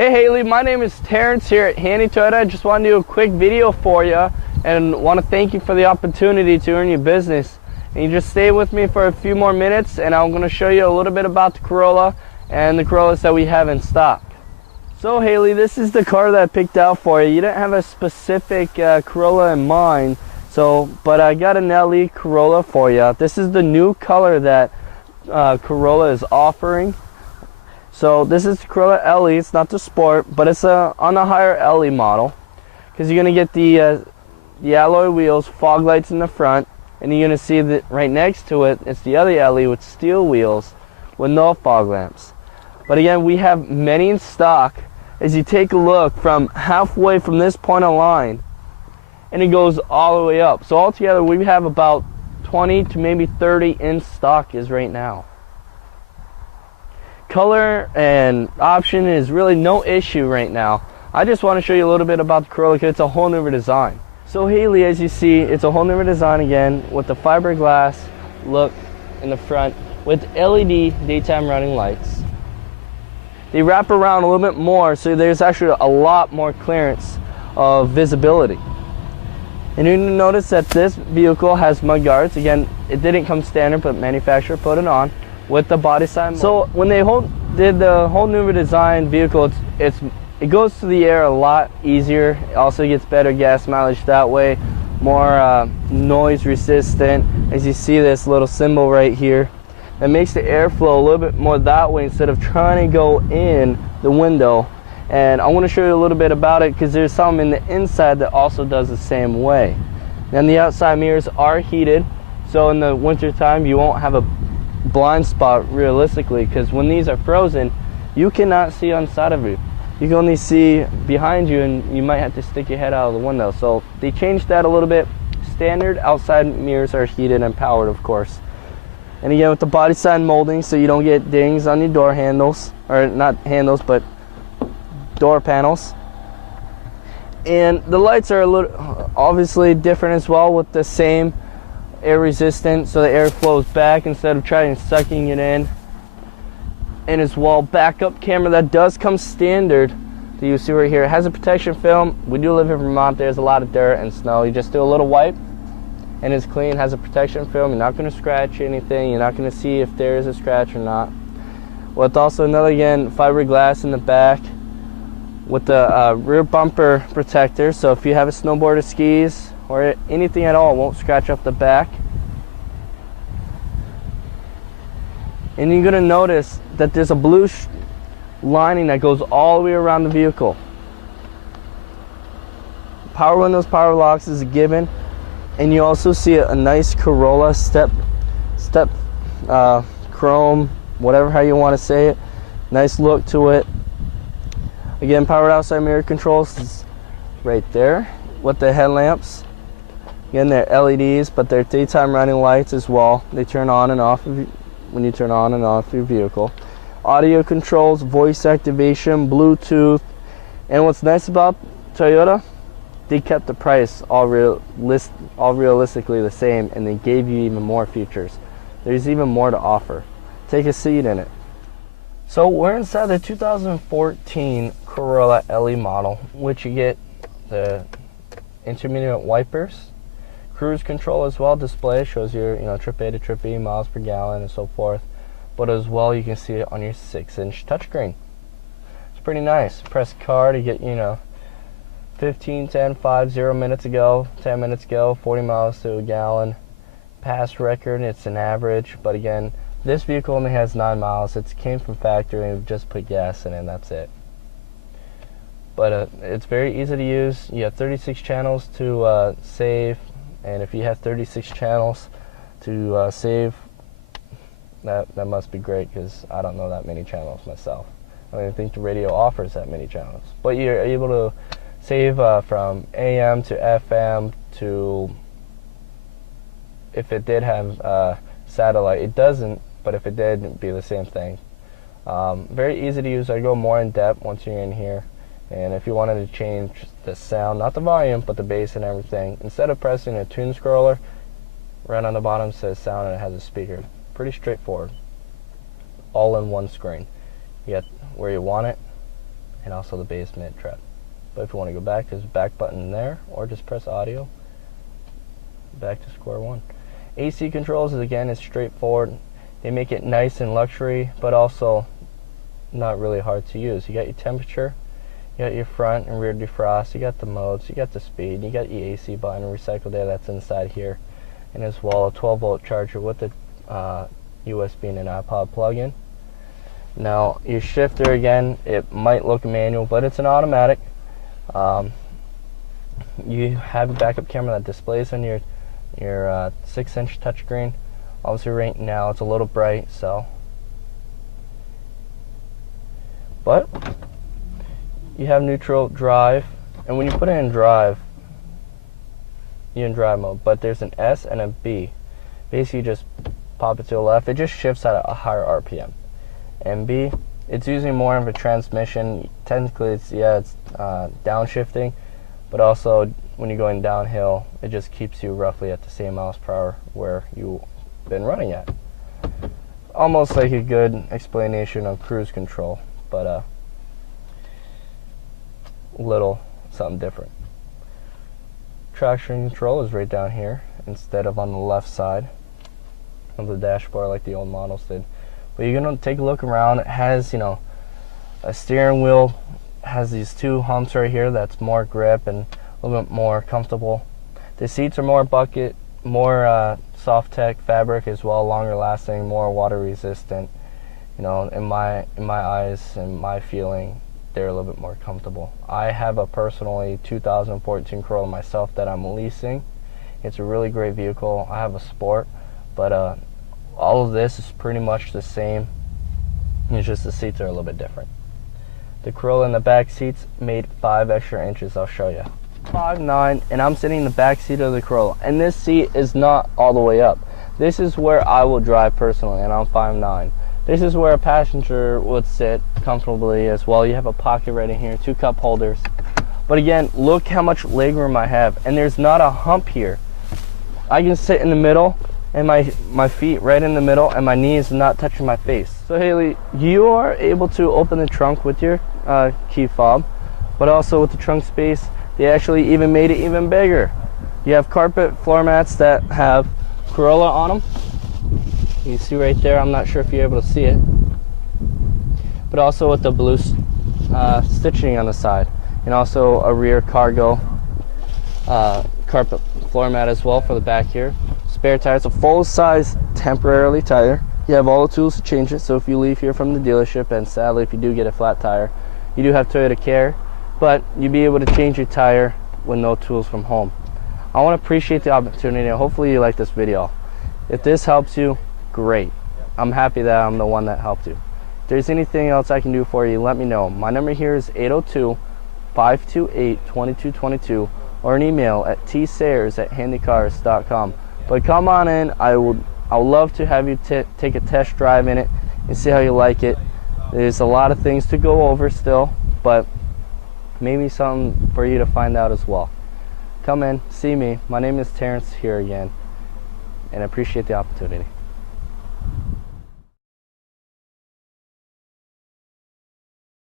Hey Haley, my name is Terrance here at Halie Toyota. I just want to do a quick video for you and want to thank you for the opportunity to earn your business. And you just stay with me for a few more minutes and I'm going to show you a little bit about the Corolla and the Corollas that we have in stock. So Haley, this is the car that I picked out for you. You didn't have a specific Corolla in mind, but I got an LE Corolla for you. This is the new color that Corolla is offering. So this is the Corolla LE. It's not the Sport, but it's on a higher LE model, because you're going to get the alloy wheels, fog lights in the front, and you're going to see that right next to it, it's the other LE with steel wheels with no fog lamps. But again, we have many in stock. As you take a look from halfway from this point of line, and it goes all the way up. So altogether, we have about 20 to maybe 30 in stock is right now. Color and option is really no issue right now. I just want to show you a little bit about the Corolla because it's a whole new design. So Haley, as you see, it's a whole new design again with the fiberglass look in the front with LED daytime running lights. They wrap around a little bit more, so there's actually a lot more clearance of visibility. And you're going to notice that this vehicle has mud guards. Again, it didn't come standard, but manufacturer put it on with the body side. So when they did the whole new design vehicle, it goes through the air a lot easier. It also gets better gas mileage that way, more noise resistant. As you see this little symbol right here, that makes the airflow a little bit more that way instead of trying to go in the window. And I want to show you a little bit about it because there's some in the inside that also does the same way. And the outside mirrors are heated, so in the winter time you won't have a blind spot realistically, because when these are frozen you cannot see on the side of you. You can only see behind you and you might have to stick your head out of the window. So they changed that a little bit. Standard outside mirrors are heated and powered, of course. And again, with the body side molding, so you don't get dings on your door handles, or not handles but door panels. And the lights are a little obviously different as well, with the same air resistant, so the air flows back instead of trying sucking it in. And as well, backup camera that does come standard that you see right here. It has a protection film. We do live in Vermont. There's a lot of dirt and snow. You just do a little wipe and it's clean. It has a protection film. You're not going to scratch anything. You're not going to see if there is a scratch or not. With also another, again, fiberglass in the back with the rear bumper protector, so if you have a snowboard or skis or anything at all, it won't scratch up the back. And you're going to notice that there's a blue lining that goes all the way around the vehicle. Power windows, power locks is a given, and you also see a nice Corolla step chrome, whatever how you want to say it. Nice look to it. Again, powered outside mirror controls is right there with the headlamps. Again, they're LEDs, but they're daytime running lights as well. They turn on and off when you turn on and off your vehicle. Audio controls, voice activation, Bluetooth. And what's nice about Toyota, they kept the price all realistically the same, and they gave you even more features. There's even more to offer. Take a seat in it. So we're inside the 2014 Corolla LE model, which you get the intermediate wipers, cruise control as well. Display shows your trip A to trip B, miles per gallon and so forth. But as well, you can see it on your 6-inch touchscreen. It's pretty nice. Press car to get 15, 10, 5, 0 minutes ago, 10 minutes ago, 40 miles to a gallon. Pass record, it's an average, but again, this vehicle only has 9 miles. It came from factory and we've just put gas in it and that's it. But it's very easy to use. You have 36 channels to save, and if you have 36 channels to save, that must be great, because I don't know that many channels myself. I don't even think the radio offers that many channels. But you're able to save from AM to FM to, if it did have satellite. It doesn't, but if it did, it'd be the same thing. Very easy to use. I go more in depth once you're in here. And if you wanted to change the sound, not the volume, but the bass and everything, instead of pressing a tune scroller, right on the bottom says sound and it has a speaker. Pretty straightforward. All in one screen. You get where you want it, and also the basement tread. But if you want to go back, there's a back button there, or just press audio. Back to square one. AC controls is again straightforward. They make it nice and luxury, but also not really hard to use. You got your temperature, you got your front and rear defrost, you got the modes, you got the speed, you got your AC button, recycled air that's inside here, and as well a 12-volt charger with the USB and an iPod plug-in. Now your shifter, again, it might look manual, but it's an automatic. You have a backup camera that displays on your 6-inch touchscreen. Obviously right now it's a little bright, so, but you have neutral, drive, and when you put it in drive, you're in drive mode, but there's an S and a B. Basically you just pop it to the left. It just shifts at a higher RPM. And B, it's using more of a transmission. Technically it's downshifting, but also when you're going downhill, it just keeps you roughly at the same miles per hour where you've been running at. Almost like a good explanation of cruise control, but a little something different. Traction control is right down here instead of on the left side of the dashboard like the old models did. But you're gonna take a look around. It has, a steering wheel, has these two humps right here that's more grip and a little bit more comfortable. The seats are more bucket, more soft tech fabric as well, longer lasting, more water resistant. In my eyes and my feeling, they're a little bit more comfortable. I have a personally 2014 Corolla myself that I'm leasing. It's a really great vehicle. I have a Sport, but all of this is pretty much the same. It's just the seats are a little bit different. The Corolla in the back seats made 5 extra inches. I'll show you. 5'9", and I'm sitting in the back seat of the Corolla, and this seat is not all the way up. This is where I will drive personally, and I'm 5'9". This is where a passenger would sit comfortably as well. You have a pocket right in here, 2 cup holders. But again, look how much legroom I have, and there's not a hump here. I can sit in the middle, and my feet right in the middle, and my knees not touching my face. So Halie, you are able to open the trunk with your key fob, but also with the trunk space, they actually even made it even bigger. You have carpet floor mats that have Corolla on them. You see right there, I'm not sure if you're able to see it, but also with the blue stitching on the side, and also a rear cargo carpet floor mat as well for the back here. Spare tires, a full-size temporarily tire. You have all the tools to change it, so if you leave here from the dealership, and sadly if you do get a flat tire, you do have Toyota Care, but you'll be able to change your tire with no tools from home. I want to appreciate the opportunity, and hopefully you like this video. If this helps you, great. I'm happy that I'm the one that helped you. If there's anything else I can do for you, let me know. My number here is 802-528-2222, or an email at tsayers@handycars.com. But come on in. I would love to have you take a test drive in it and see how you like it. There's a lot of things to go over still, but maybe something for you to find out as well. Come in, see me. My name is Terrance here again, and I appreciate the opportunity.